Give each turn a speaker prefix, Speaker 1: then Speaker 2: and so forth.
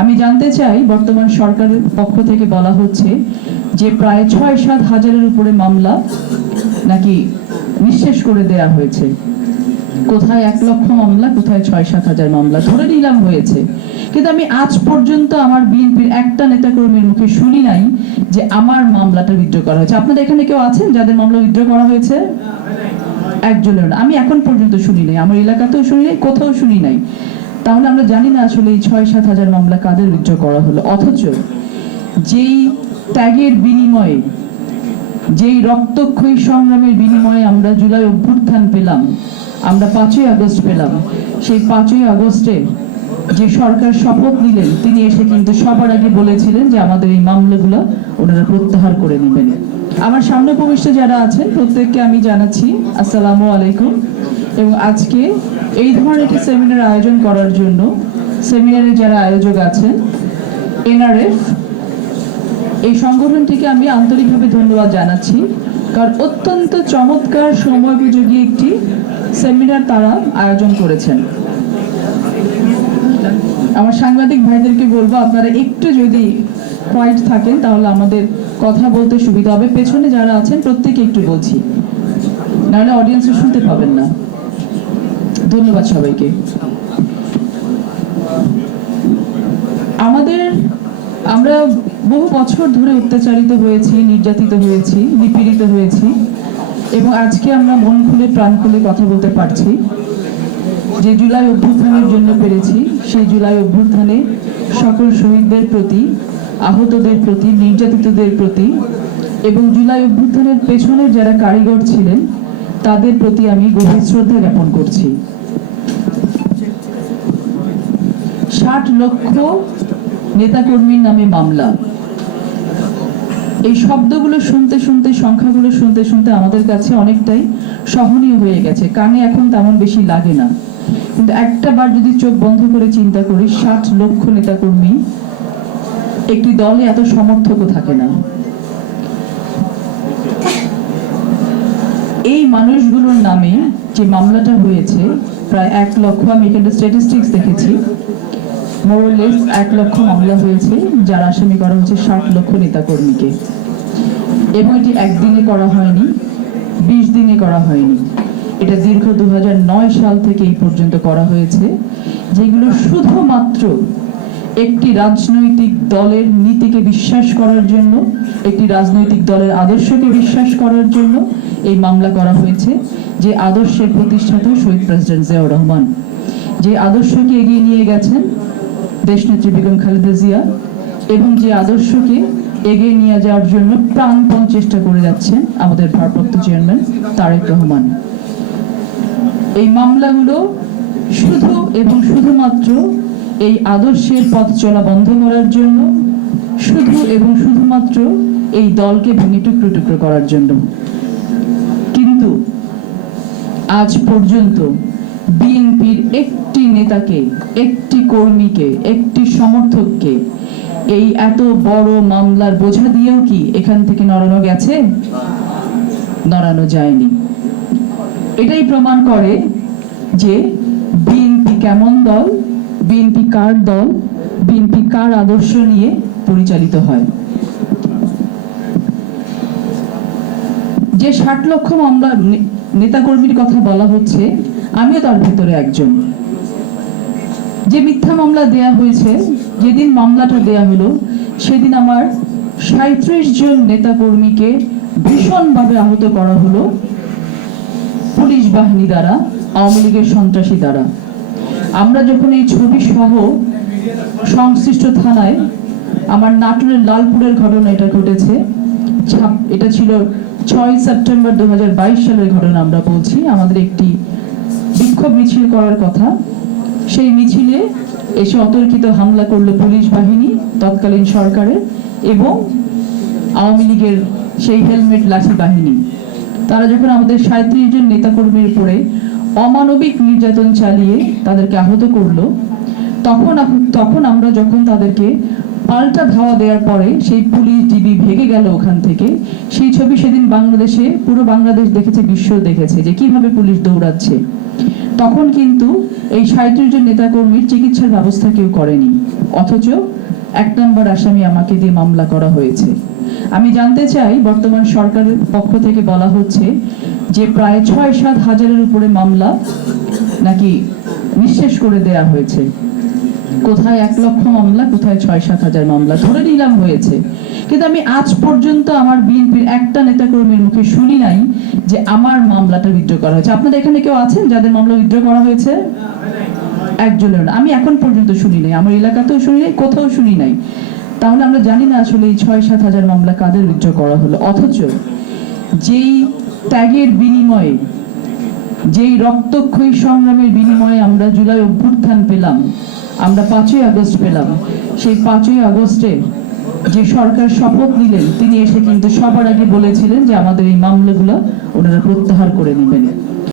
Speaker 1: আমি জানতে চাই, বর্তমান সরকারের পক্ষ থেকে বলা হচ্ছে যে প্রায় ছয় সাত হাজারের উপরে মামলা নাকি নিঃশেষ করে দেয়া হয়েছে। কোথায় এক লক্ষ মামলা, কোথায় ছয় সাত হাজার মামলা? ধরে নিলাম হয়েছে। কিন্তু আমি আজ পর্যন্ত আমার বিএনপির একটা নেতাকর্মীর মুখে শুনি নাই যে আমার মামলাটা উইথড্র করা হয়েছে। আপনাদের এখানে কেউ আছেন যাদের মামলা উইথড্র করা হয়েছে? একজনের। আমি এখন পর্যন্ত শুনি নাই। আমার এলাকাতেও শুনি নাই, কোথাও শুনি নাই। তাহলে আমরা জানি না আসলে এই ছয় সাত হাজার মামলা কাদের উইথড্র করা হলো। অথচ যেই ত্যাগের বিনিময়ে, যেই রক্তক্ষয়ী সংগ্রামের বিনিময়ে আমরা জুলাই অভ্যুত্থান পেলাম, আমরা পাঁচই আগস্ট পেলাম, সেই পাঁচই আগস্টে যে সরকার শপথ নিলেন, তিনি এসে কিন্তু সবার আগে বলেছিলেন যে আমাদের এই মামলাগুলো ওনারা প্রত্যাহার করে নেবেন। আমার সামনে উপবিষ্ট যারা আছেন, প্রত্যেককে আমি জানাচ্ছি আসসালামু আলাইকুম। এবং আজকে এই ধরনের একটি সেমিনার আয়োজন করার জন্য সেমিনারে যারা আয়োজক আছেন, এনআরএফ, এই সংগঠনটিকে আমি আন্তরিকভাবে ধন্যবাদ জানাচ্ছি। কারণ অত্যন্ত চমৎকার সময়োপযোগী একটি সেমিনার তারা আয়োজন করেছেন। আমার সাংবাদিক ভাইদেরকে বলব, আপনারা একটু যদি হোয়াইট থাকেন, তাহলে আমাদের কথা বলতে সুবিধা হবে। পেছনে যারা আছেন প্রত্যেকে একটু বলছি। নাহলে অডিয়েন্সও শুনতে পাবেন না। ধন্যবাদ সবাইকে। আমাদের, আমরা বহু বছর ধরে অত্যাচারিত হয়েছি, নির্যাতিত হয়েছি, নিপীড়িত হয়েছি, এবং আজকে আমরা মন খুলে, প্রাণ খুলে কথা বলতে পারছি। যে জুলাই অভ্যুত্থানের জন্য পেরেছি, সেই জুলাই অভ্যুত্থানে সকল শহীদদের প্রতি আহতদের প্রতি, নির্যাতিতদের প্রতি এবং জুলাই অভ্যুত্থানের পেছনের যারা কারিগর ছিলেন, তাদের প্রতি আমি গভীর শ্রদ্ধা জ্ঞাপন করছি। ষাট লক্ষ নেতাকর্মীর নামে মামলা। এই শব্দগুলো শুনতে শুনতে, সংখ্যাগুলো শুনতে শুনতে আমাদের কাছে অনেকটাই সহনীয় হয়ে গেছে। কানে এখন তেমন বেশি লাগে না। কিন্তু একটা বার যদি চোখ বন্ধ করে চিন্তা করি, ষাট লক্ষ নেতাকর্মী একটি দলে এত সমর্থকও থাকে না। এই মানুষগুলোর নামে যে মামলাটা হয়েছে, প্রায় এক লক্ষ, আমি এখানে স্ট্যাটিস্টিক্স দেখেছি মোরলেস এক লক্ষ মামলা হয়েছে, যার আসামি করা হচ্ছে ষাট লক্ষ নেতাকর্মীকে। এবং এটি একদিনে করা হয়নি, বিশ দিনে করা হয়নি। এটা দীর্ঘ দু হাজার নয় সাল থেকে এই পর্যন্ত করা হয়েছে, যেগুলো শুধুমাত্র একটি রাজনৈতিক দলের নীতিকে বিশ্বাস করার জন্য, একটি রাজনৈতিক দলের আদর্শকে বিশ্বাস করার জন্য এই মামলা করা হয়েছে যে আদর্শের প্রতিষ্ঠাতা শহীদ প্রেসিডেন্ট জিয়াউর রহমান। যে আদর্শকে এগিয়ে নিয়ে গেছেন দেশনেত্রী বেগম খালেদা জিয়া এবং যে আদর্শকে এগিয়ে নিয়ে যাওয়ার জন্য প্রাণপণ চেষ্টা করে যাচ্ছেন আমাদের ভারপ্রাপ্ত চেয়ারম্যান তারেক রহমান। এই মামলাগুলো শুধু এবং শুধুমাত্র এই আদর্শের পথ চলা বন্ধ করার জন্য, শুধু এবং শুধুমাত্র এই দলকে ভেঙে টুকরো টুকরো করার জন্য। কিন্তু আজ পর্যন্ত বিএনপির একটি নেতাকে, একটি কর্মীকে, একটি সমর্থককে এই এত বড় মামলার বোঝা দিয়েও কি এখান থেকে নড়ানো গেছে? নড়ানো যায়নি। এটাই প্রমাণ করে যে বিএনপি কেমন দল বিএনপি কার দল? বিএনপি কার আদর্শ নিয়ে পরিচালিত হয়? যে ষাট লক্ষ মামলা নেতাকর্মীর কথা বলা হচ্ছে, আমিও তার ভিতরে একজন। যে মিথ্যা মামলা দেয়া হয়েছে, যেদিন মামলাটা দেয়া হলো, সেদিন আমার সাঁত্রিশ জন নেতাকর্মীকে ভীষণভাবে আহত করা হলো পুলিশ বাহিনী দ্বারা, আওয়ামী লীগের সন্ত্রাসী দ্বারা। আমরা যখন এই ছবি সহ সংশ্লিষ্ট থানায়, আমার নাটোরের লালপুরের ঘটনা এটা ঘটেছে এটা ছিল ছয় সেপ্টেম্বর দুহাজার বাইশ সালের ঘটনা আমরা বলছি, আমাদের একটি বিক্ষোভ মিছিল করার কথা। সেই মিছিলে এসে অতর্কিত হামলা করল পুলিশ বাহিনী, তৎকালীন সরকারের, এবং আওয়ামী লীগের সেই হেলমেট লাঠি বাহিনী। তারা যখন আমাদের সাঁত্রিশ জন নেতাকর্মীর উপরে অমানবিক নির্যাতন চালিয়ে তাদেরকে আহত করল। তখন তখন আমরা যখন তাদেরকে পাল্টা ধাওয়া দেওয়ার পরে সেই পুলিশ ডিবি ভেগে গেল ওখান থেকে, সেই ছবি সেদিন বাংলাদেশে, পুরো বাংলাদেশ দেখেছে, বিশ্ব দেখেছে যে কীভাবে পুলিশ দৌড়াচ্ছে। তখন কিন্তু এই সাঁত্রিশ জন নেতাকর্মীর চিকিৎসার ব্যবস্থা কেউ করেনি। অথচ এক নম্বর আসামি আমাকে দিয়ে মামলা করা হয়েছে। আমি জানতে চাই, বর্তমান সরকারের পক্ষ থেকে বলা হচ্ছে যে প্রায় ছয় সাত হাজারের উপরে মামলা নাকি নিঃশেষ করে দেয়া হয়েছে। কোথায় এক লক্ষ মামলা, কোথায় ছয় সাত হাজার মামলা, ধরে নিলাম হয়েছে। কিন্তু আমি আজ পর্যন্ত আমার বিএনপির একটা নেতাকর্মীর মুখে শুনি নাই যে আমার মামলাটা উইথড্র করা হয়েছে। আপনাদের এখানে কেউ আছেন যাদের মামলা উইথড্র করা হয়েছে? একজনের। আমি এখন পর্যন্ত শুনি নাই। আমার এলাকাতেও শুনি নাই, কোথাও শুনি নাই। তাহলে আমরা জানি না আসলে এই ছয় সাত হাজার মামলা কাদের উইথড্র করা হলো। অথচ যেই ত্যাগের বিনিময়ে, যেই রক্তক্ষয়ী সংগ্রামের বিনিময়ে আমরা জুলাই অভ্যুত্থান পেলাম, আমরা পাঁচই আগস্ট পেলাম। সেই পাঁচই আগস্টে যে সরকার শপথ নিলেন, তিনি এসে কিন্তু সবার আগে বলেছিলেন যে আমাদের এই মামলাগুলো ওনারা প্রত্যাহার করে নেবেন।